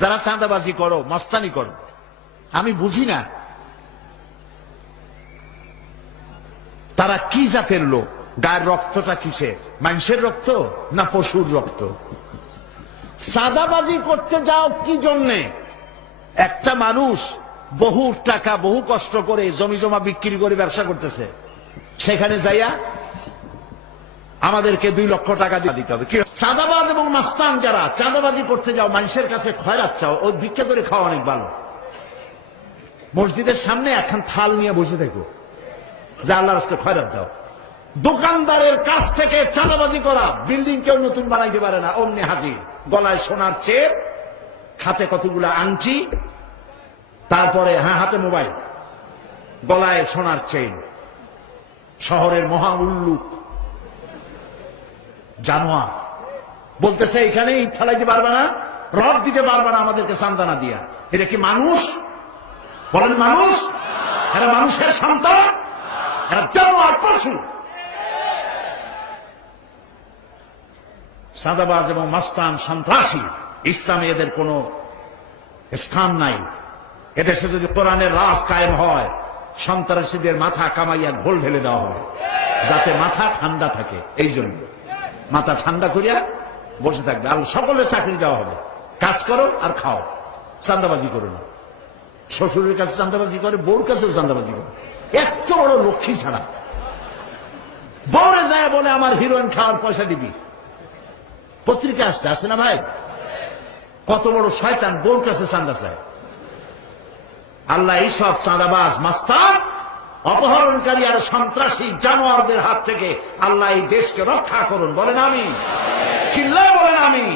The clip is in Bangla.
যারা চাঁদাবাজি করো, মস্তানি করো, আমি বুঝি না তারা কি জাতের লোক, গায়ের রক্তটা কিসের, মানুষের রক্ত না পশুর রক্ত? চাঁদাবাজি করতে যাও কি জন্যে? একটা মানুষ বহু টাকা বহু কষ্ট করে জমি জমা বিক্রি করে ব্যবসা করতেছে, সেখানে যাইয়া আমাদেরকে 2 লক্ষ টাকা দিতে হবে। কি চাঁদাবাজ এবং মাস্তান যারা চাঁদাবাজি করতে যাও, মানুষের কাছে খয়রাত চাও, ওই ভিক্ষা করে খাওয়া অনেক ভালো। মসজিদের সামনে এখন থাল নিয়ে বসে থাকো, যা আল্লাহর রাস্তায় খয়রাত দাও। দোকানদারের কাছ থেকে চাঁদাবাজি করা, বিল্ডিং কেউ নতুন বানাইতে পারে না, অমনি হাজির। গলায় সোনার চেন, হাতে কতগুলা আংটি, তারপরে হাতে মোবাইল, গলায় সোনার চেন। শহরের মহা উল্লুক জানোয়ার বলতেছে এখানে ইট ফেলাইতে পারবে না, রড দিতে পারবে না আমাদেরকে সান্তানা দিয়া। এটা কি মানুষ? বলেন মানুষ? এরা মানুষের সন্তান? এরা জানোয়ার, পশু। চাঁদাবাজ এবং মাস্তান সন্ত্রাসী, ইসলামে এদের কোনো স্থান নাই। এদেশে যদি কোরআনের রাজ কায়েম হয়, সন্ত্রাসীদের মাথা কামাইয়া ঘোল ঢেলে দেওয়া হবে, যাতে মাথা ঠান্ডা থাকে। এই জন্য মাথা ঠান্ডা করিয়া বসে থাকবে। আর সকলের চাকরি দেওয়া হবে, কাজ করো আর খাও, চাঁদাবাজি করো না। শ্বশুরের কাছে চাঁদাবাজি করে, বউর কাছেও চাঁদাবাজি করে। এত বড় লক্ষ্মী ছাড়া বউরে যায় বলে আমার হিরোইন খাওয়ার পয়সা দিবি। পত্রিকা আসছে না ভাই? কত বড় শয়তান, বউর কাছে চাঁদা চায়। আল্লাহ এইসব চাঁদাবাজ, মাস্তান, অপহরণকারী আর সন্ত্রাসী জানোয়ারদের হাত থেকে আল্লাহ এই দেশকে রক্ষা করুন। বলেন আমি, চিল্লায় বলেন আমি।